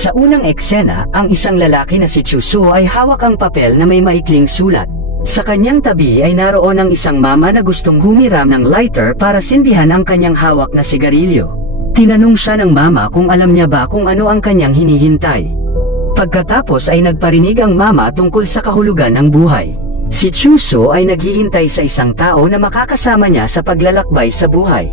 Sa unang eksena, ang isang lalaki na si Chuso ay hawak ang papel na may maikling sulat. Sa kanyang tabi ay naroon ang isang mama na gustong humiram ng lighter para sindihan ang kanyang hawak na sigarilyo. Tinanong siya ng mama kung alam niya ba kung ano ang kanyang hinihintay. Pagkatapos ay nagparinig ang mama tungkol sa kahulugan ng buhay. Si Chuso ay naghihintay sa isang tao na makakasama niya sa paglalakbay sa buhay.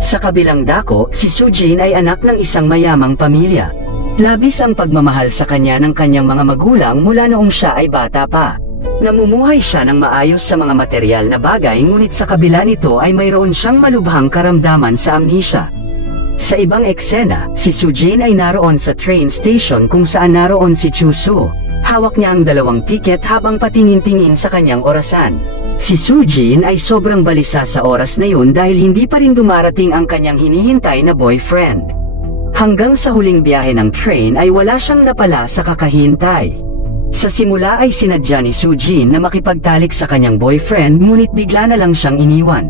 Sa kabilang dako, si Sujin ay anak ng isang mayamang pamilya. Labis ang pagmamahal sa kanya ng kanyang mga magulang mula noong siya ay bata pa. Namumuhay siya ng maayos sa mga material na bagay ngunit sa kabila nito ay mayroon siyang malubhang karamdaman sa amnesia. Sa ibang eksena, si Sujin ay naroon sa train station kung saan naroon si Chuso. Hawak niya ang dalawang tiket habang patingin-tingin sa kanyang orasan. Si Sujin ay sobrang balisa sa oras na yun dahil hindi pa rin dumarating ang kanyang hinihintay na boyfriend. Hanggang sa huling biyahe ng train ay wala siyang napala sa kakahintay. Sa simula ay sinadya ni Sujin na makipagtalik sa kanyang boyfriend ngunit bigla na lang siyang iniwan.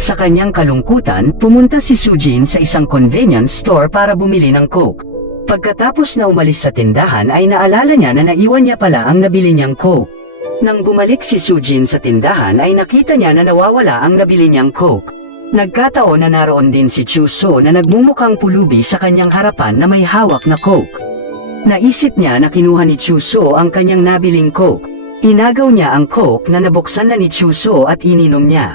Sa kanyang kalungkutan, pumunta si Sujin sa isang convenience store para bumili ng coke. Pagkatapos na umalis sa tindahan ay naalala niya na naiwan niya pala ang nabili niyang coke. Nang bumalik si Sujin sa tindahan ay nakita niya na nawawala ang nabili niyang coke. Nagkataon na naroon din si Chuso na nagmumukhang pulubi sa kanyang harapan na may hawak na coke. Naisip niya na kinuha ni Chuso ang kanyang nabiling coke. Inagaw niya ang coke na nabuksan na ni Chuso at ininom niya.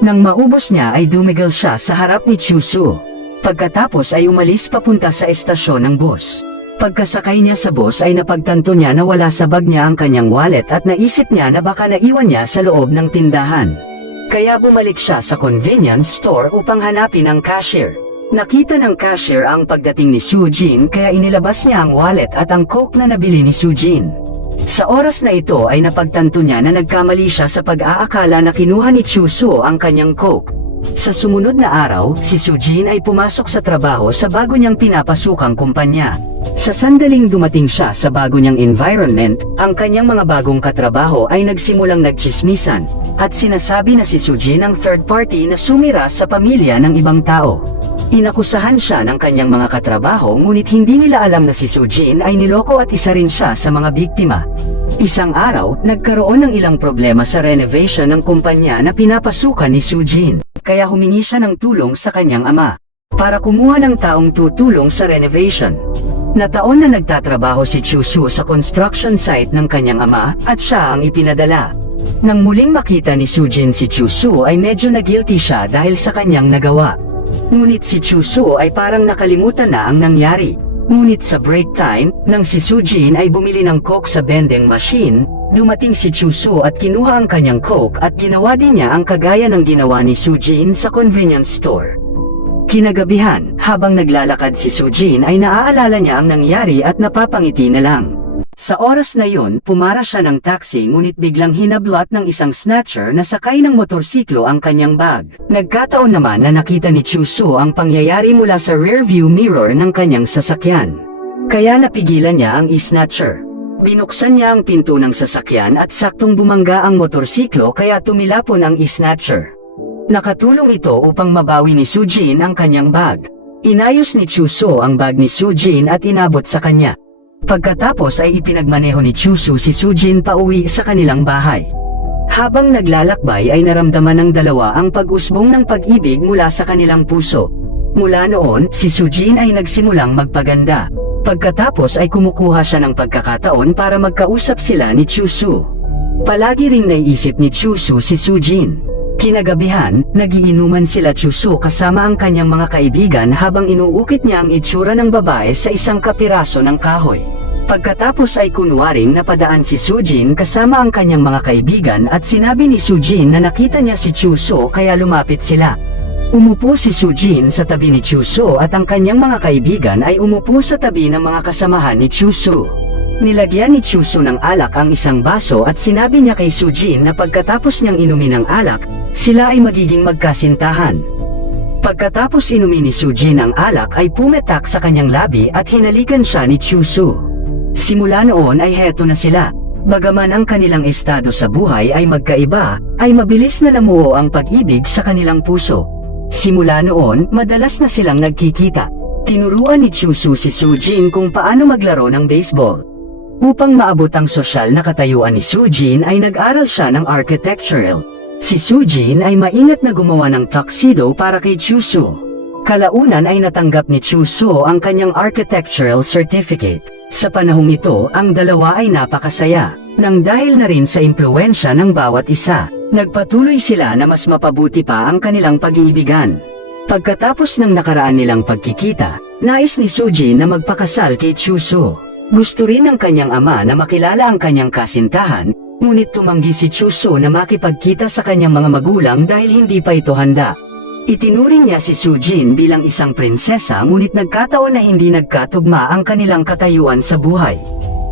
Nang maubos niya ay dumigal siya sa harap ni Chuso. Pagkatapos ay umalis papunta sa estasyon ng bus. Pagkasakay niya sa bus ay napagtanto niya na wala sa bag niya ang kanyang wallet at naisip niya na baka naiwan niya sa loob ng tindahan. Kaya bumalik siya sa convenience store upang hanapin ang cashier. Nakita ng cashier ang pagdating ni Sujin kaya inilabas niya ang wallet at ang coke na nabili ni Sujin. Sa oras na ito ay napagtanto niya na nagkamali siya sa pag-aakala na kinuha ni Chuso ang kanyang coke. Sa sumunod na araw, si Sujin ay pumasok sa trabaho sa bago niyang pinapasukang kumpanya. Sa sandaling dumating siya sa bago niyang environment, ang kanyang mga bagong katrabaho ay nagsimulang nagchismisan, at sinasabi na si Sujin ang third party na sumira sa pamilya ng ibang tao. Inakusahan siya ng kanyang mga katrabaho ngunit hindi nila alam na si Sujin ay niloko at isa rin siya sa mga biktima. Isang araw, nagkaroon ng ilang problema sa renovation ng kumpanya na pinapasukan ni Sujin, kaya humingi siya ng tulong sa kanyang ama para kumuha ng taong tutulong sa renovation. Nataon na nagtatrabaho si Chusu sa construction site ng kanyang ama at siya ang ipinadala. Nang muling makita ni Sujin si Chusu ay medyo na-guilty siya dahil sa kanyang nagawa. Ngunit si Chusu ay parang nakalimutan na ang nangyari. Ngunit sa break time, nang si Sujin ay bumili ng coke sa vending machine, dumating si Chusu at kinuha ang kanyang coke at ginawa din niya ang kagaya ng ginawa ni Sujin sa convenience store. Kinagabihan, habang naglalakad si Sujin ay naaalala niya ang nangyari at napapangiti na lang. Sa oras na yon, pumara siya ng taxi ngunit biglang hinablot ng isang snatcher na sakay ng motorsiklo ang kanyang bag. Nagkataon naman na nakita ni Chuso ang pangyayari mula sa rearview mirror ng kanyang sasakyan. Kaya napigilan niya ang e-snatcher. Binuksan niya ang pinto ng sasakyan at saktong bumangga ang motorsiklo kaya tumilapon ang e-snatcher. Nakatulong ito upang mabawi ni Sujin ang kanyang bag. Inayos ni Chuso ang bag ni Sujin at inabot sa kanya. Pagkatapos ay ipinagmaneho ni Chusu si Sujin pauwi sa kanilang bahay. Habang naglalakbay ay naramdaman ng dalawa ang pag-usbong ng pag-ibig mula sa kanilang puso. Mula noon, si Sujin ay nagsimulang magpaganda. Pagkatapos ay kumukuha siya ng pagkakataon para magkausap sila ni Chusu. Palagi ring naiisip ni Chusu si Sujin. Kinagabihan, nagiinuman sila Chusu kasama ang kanyang mga kaibigan habang inuukit niya ang itsura ng babae sa isang kapiraso ng kahoy. Pagkatapos ay kunwaring napadaan si Sujin kasama ang kanyang mga kaibigan at sinabi ni Sujin na nakita niya si Chuso kaya lumapit sila. Umupo si Sujin sa tabi ni Chuso at ang kanyang mga kaibigan ay umupo sa tabi ng mga kasamahan ni Chuso. Nilagyan ni Chuso ng alak ang isang baso at sinabi niya kay Sujin na pagkatapos niyang inumin ang alak, sila ay magiging magkasintahan. Pagkatapos inumin ni Sujin ang alak ay pumetak sa kanyang labi at hinalikan siya ni Chusu. Simula noon ay heto na sila. Bagaman ang kanilang estado sa buhay ay magkaiba, ay mabilis na namuo ang pag-ibig sa kanilang puso. Simula noon, madalas na silang nagkikita. Tinuruan ni Chusu si Sujin kung paano maglaro ng baseball. Upang maabot ang sosyal na katayuan ni Sujin ay nag-aral siya ng architectural. Si Sujin ay maingat na gumawa ng tuxedo para kay Chusu. Kalaunan ay natanggap ni Chusu ang kanyang architectural certificate. Sa panahong ito, ang dalawa ay napakasaya. Nang dahil na rin sa impluensya ng bawat isa, nagpatuloy sila na mas mapabuti pa ang kanilang pag-iibigan. Pagkatapos ng nakaraan nilang pagkikita, nais ni Sujin na magpakasal kay Chuso. Gusto rin ng kanyang ama na makilala ang kanyang kasintahan, ngunit tumanggi si Chuso na makipagkita sa kanyang mga magulang dahil hindi pa ito handa. Itinuring niya si Sujin bilang isang prinsesa ngunit nagkataon na hindi nagkatugma ang kanilang katayuan sa buhay.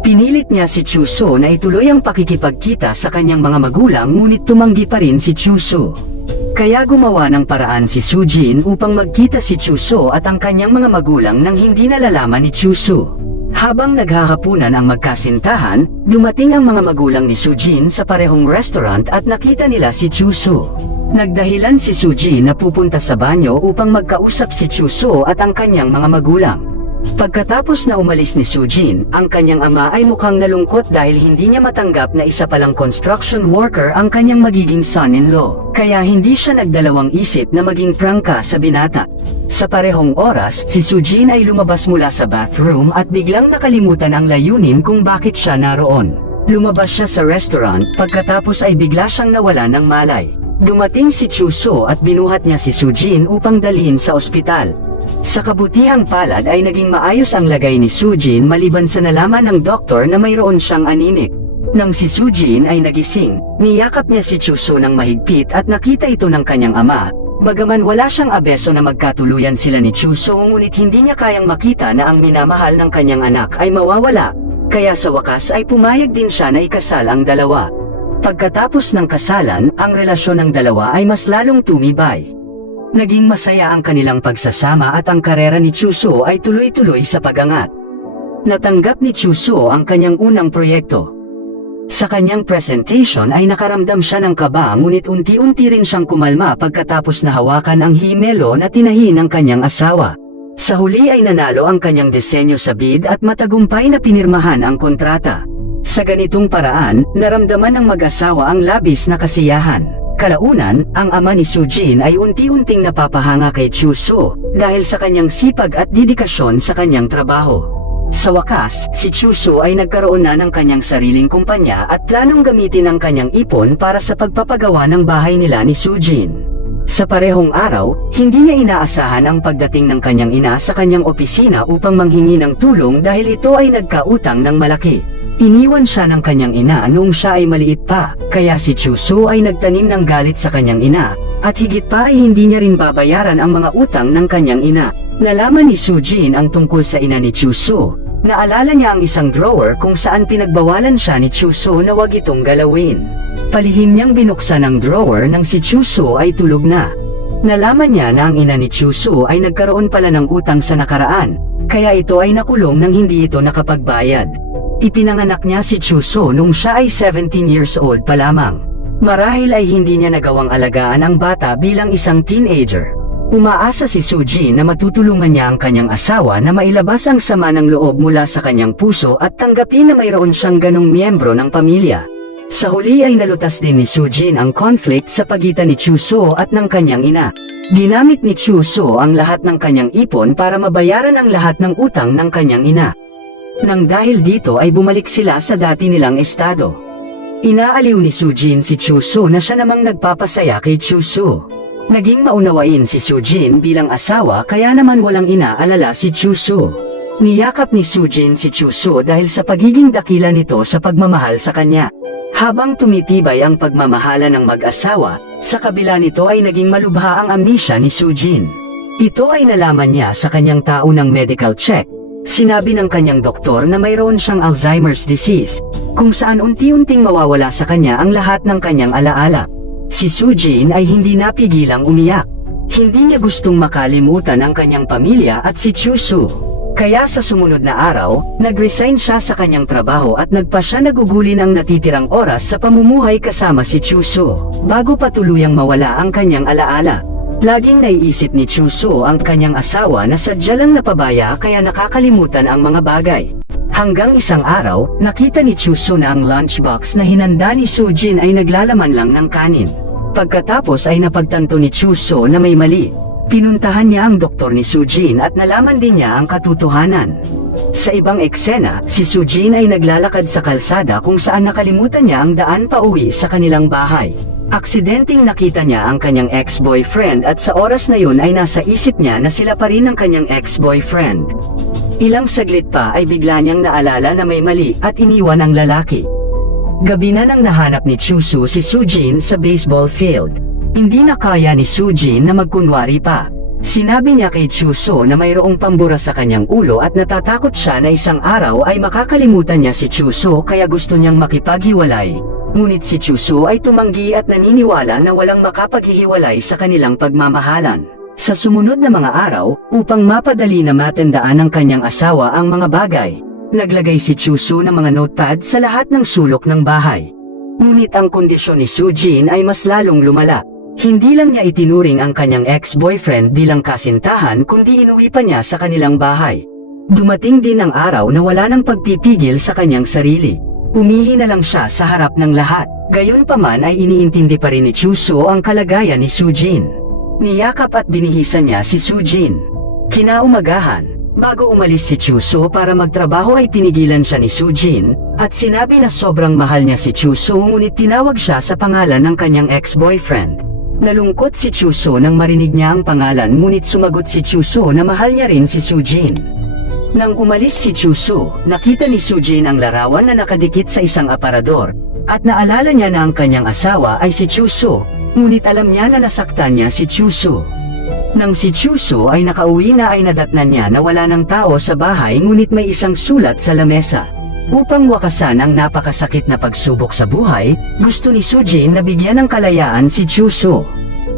Pinilit niya si Chuso na ituloy ang pakikipagkita sa kanyang mga magulang ngunit tumanggi pa rin si Chuso. Kaya gumawa ng paraan si Sujin upang magkita si Chuso at ang kanyang mga magulang nang hindi nalalaman ni Chuso. Habang naghahapunan ang magkasintahan, dumating ang mga magulang ni Sujin sa parehong restaurant at nakita nila si Chuso. Nagdahilan si Sujin na pupunta sa banyo upang magkausap si Chuso at ang kanyang mga magulang. Pagkatapos na umalis ni Sujin, ang kanyang ama ay mukhang nalungkot dahil hindi niya matanggap na isa palang construction worker ang kanyang magiging son-in-law. Kaya hindi siya nagdalawang isip na maging prangka sa binata. Sa parehong oras, si Sujin ay lumabas mula sa bathroom at biglang nakalimutan ang layunin kung bakit siya naroon. Lumabas siya sa restaurant, pagkatapos ay bigla siyang nawala ng malay. Dumating si Chuso at binuhat niya si Sujin upang dalhin sa ospital. Sa kabutihang palad ay naging maayos ang lagay ni Sujin maliban sa nalaman ng doktor na mayroon siyang anemic. Nang si Sujin ay nagising, niyakap niya si Chuso ng mahigpit at nakita ito ng kanyang ama. Bagaman wala siyang abeso na magkatuluyan sila ni Chuso ngunit hindi niya kayang makita na ang minamahal ng kanyang anak ay mawawala. Kaya sa wakas ay pumayag din siya na ikasal ang dalawa. Pagkatapos ng kasalan, ang relasyon ng dalawa ay mas lalong tumibay. Naging masaya ang kanilang pagsasama at ang karera ni Chuso ay tuloy-tuloy sa pagangat. Natanggap ni Chuso ang kanyang unang proyekto. Sa kanyang presentation ay nakaramdam siya ng kaba ngunit unti-unti rin siyang kumalma pagkatapos na hawakan ang himelo na tinahi ng kanyang asawa. Sa huli ay nanalo ang kanyang disenyo sa bid at matagumpay na pinirmahan ang kontrata. Sa ganitong paraan, naramdaman ng mag-asawa ang labis na kasiyahan. Kalaunan, ang ama ni Sujin ay unti-unting napapahanga kay Chuso dahil sa kanyang sipag at dedikasyon sa kanyang trabaho. Sa wakas, si Chuso ay nagkaroon na ng kanyang sariling kumpanya at planong gamitin ang kanyang ipon para sa pagpapagawa ng bahay nila ni Sujin. Sa parehong araw, hindi niya inaasahan ang pagdating ng kanyang ina sa kanyang opisina upang manghingi ng tulong dahil ito ay nagkautang ng malaki. Iniwan siya ng kanyang ina noong siya ay maliit pa, kaya si Chuso ay nagtanim ng galit sa kanyang ina, at higit pa ay hindi niya rin babayaran ang mga utang ng kanyang ina. Nalaman ni Sujin ang tungkol sa ina ni Chuso. Naalala niya ang isang drawer kung saan pinagbawalan siya ni Chuso na wag itong galawin. Palihim niyang binuksan ang drawer nang si Chuso ay tulog na. Nalaman niya na ang ina ni Chuso ay nagkaroon pala ng utang sa nakaraan, kaya ito ay nakulong nang hindi ito nakapagbayad. Ipinanganak niya si Chuso nung siya ay 17 years old pa lamang. Marahil ay hindi niya nagawang alagaan ang bata bilang isang teenager. Umaasa si Suji na matutulungan niya ang kanyang asawa na mailabas ang sama ng loob mula sa kanyang puso at tanggapin na mayroon siyang ganong miyembro ng pamilya. Sa huli ay nalutas din ni Sujin ang conflict sa pagitan ni Chuso at ng kanyang ina. Ginamit ni Chuso ang lahat ng kanyang ipon para mabayaran ang lahat ng utang ng kanyang ina. Nang dahil dito ay bumalik sila sa dati nilang estado. Inaaliw ni Sujin si Chuso na siya namang nagpapasaya kay Chuso. Naging maunawain si Sujin bilang asawa kaya naman walang inaalala si Chuso. Niyakap ni Sujin si Chuso dahil sa pagiging dakila nito sa pagmamahal sa kanya. Habang tumitibay ang pagmamahala ng mag-asawa, sa kabila nito ay naging malubha ang amnesia ni Sujin. Ito ay nalaman niya sa kanyang taunang medical check. Sinabi ng kanyang doktor na mayroon siyang Alzheimer's disease, kung saan unti-unting mawawala sa kanya ang lahat ng kanyang alaala. Si Sujin ay hindi napigilang umiyak. Hindi niya gustong makalimutan ang kanyang pamilya at si Chusu. Kaya sa sumunod na araw, nag-resign siya sa kanyang trabaho at nagpa siya nagugulin ang natitirang oras sa pamumuhay kasama si Chusu, bago pa tuluyang mawala ang kanyang alaala. Laging naiisip ni Chuso ang kanyang asawa na sadya lang napabaya kaya nakakalimutan ang mga bagay. Hanggang isang araw, nakita ni Chuso na ang lunchbox na hinanda ni Sujin ay naglalaman lang ng kanin. Pagkatapos ay napagtanto ni Chuso na may mali. Pinuntahan niya ang doktor ni Sujin at nalaman din niya ang katotohanan. Sa ibang eksena, si Sujin ay naglalakad sa kalsada kung saan nakalimutan niya ang daan pa uwi sa kanilang bahay. Aksidenteng nakita niya ang kanyang ex-boyfriend at sa oras na yun ay nasa isip niya na sila pa rin ang kanyang ex-boyfriend. Ilang saglit pa ay bigla niyang naalala na may mali at iniwan ang lalaki. Gabi na nang nahanap ni Chusu si Sujin sa baseball field. Hindi na kaya ni Sujin na magkunwari pa. Sinabi niya kay Chuso na mayroong pambura sa kanyang ulo at natatakot siya na isang araw ay makakalimutan niya si Chuso kaya gusto niyang makipaghiwalay. Ngunit si Chuso ay tumanggi at naniniwala na walang makapaghihiwalay sa kanilang pagmamahalan. Sa sumunod na mga araw, upang mapadali na matandaan ng kanyang asawa ang mga bagay, naglagay si Chuso ng mga notepad sa lahat ng sulok ng bahay. Ngunit ang kondisyon ni Sujin ay mas lalong lumala. Hindi lang niya itinuring ang kanyang ex-boyfriend bilang kasintahan kundi inuwi pa niya sa kanilang bahay. Dumating din ang araw na wala nang pagpipigil sa kanyang sarili. Umihi na lang siya sa harap ng lahat. Gayunpaman ay iniintindi pa rin ni Chuso ang kalagayan ni Sujin. Niyakap at binihisan niya si Sujin. Kinaumagahan, bago umalis si Chuso para magtrabaho ay pinigilan siya ni Sujin, at sinabi na sobrang mahal niya si Chuso ngunit tinawag siya sa pangalan ng kanyang ex-boyfriend. Nalungkot si Chuso nang marinig niya ang pangalan ngunit sumagot si Chuso na mahal niya rin si Sujin. Nang umalis si Chuso, nakita ni Sujin ang larawan na nakadikit sa isang aparador, at naalala niya na ang kanyang asawa ay si Chuso, ngunit alam niya na nasaktan niya si Chuso. Nang si Chuso ay nakauwi na ay nadatnan niya na wala ng tao sa bahay ngunit may isang sulat sa lamesa. Upang wakasan ang napakasakit na pagsubok sa buhay, gusto ni Sujin na bigyan ng kalayaan si Chuso.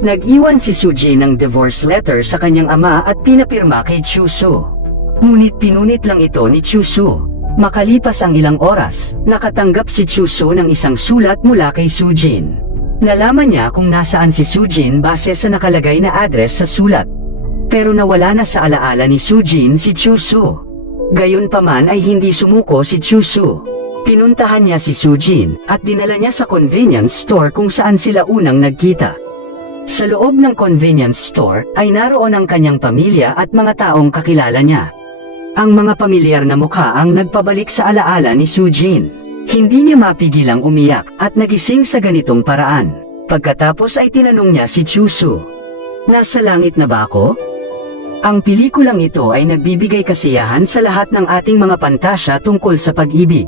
Nag-iwan si Sujin ng divorce letter sa kanyang ama at pinapirma kay Chuso. Ngunit pinunit lang ito ni Chuso. Makalipas ang ilang oras, nakatanggap si Chuso ng isang sulat mula kay Sujin. Nalaman niya kung nasaan si Sujin base sa nakalagay na address sa sulat. Pero nawala na sa alaala ni Sujin si Chuso. Gayunpaman ay hindi sumuko si Chuso. Pinuntahan niya si Sujin at dinala niya sa convenience store kung saan sila unang nagkita. Sa loob ng convenience store ay naroon ang kanyang pamilya at mga taong kakilala niya. Ang mga pamilyar na mukha ang nagpabalik sa alaala ni Sujin. Hindi niya mapigilang umiyak at nagising sa ganitong paraan. Pagkatapos ay tinanong niya si Chusu. Nasa langit na ba ako? Ang pelikulang ito ay nagbibigay kasiyahan sa lahat ng ating mga pantasya tungkol sa pag-ibig.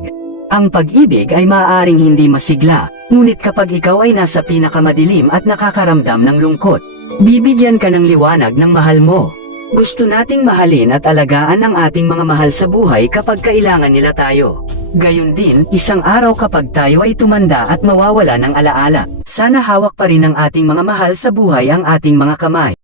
Ang pag-ibig ay maaaring hindi masigla, ngunit kapag ikaw ay nasa pinakamadilim at nakakaramdam ng lungkot, bibigyan ka ng liwanag ng mahal mo. Gusto nating mahalin at alagaan ang ating mga mahal sa buhay kapag kailangan nila tayo. Gayun din, isang araw kapag tayo ay tumanda at mawawala ng alaala, sana hawak pa rin ng ating mga mahal sa buhay ang ating mga kamay.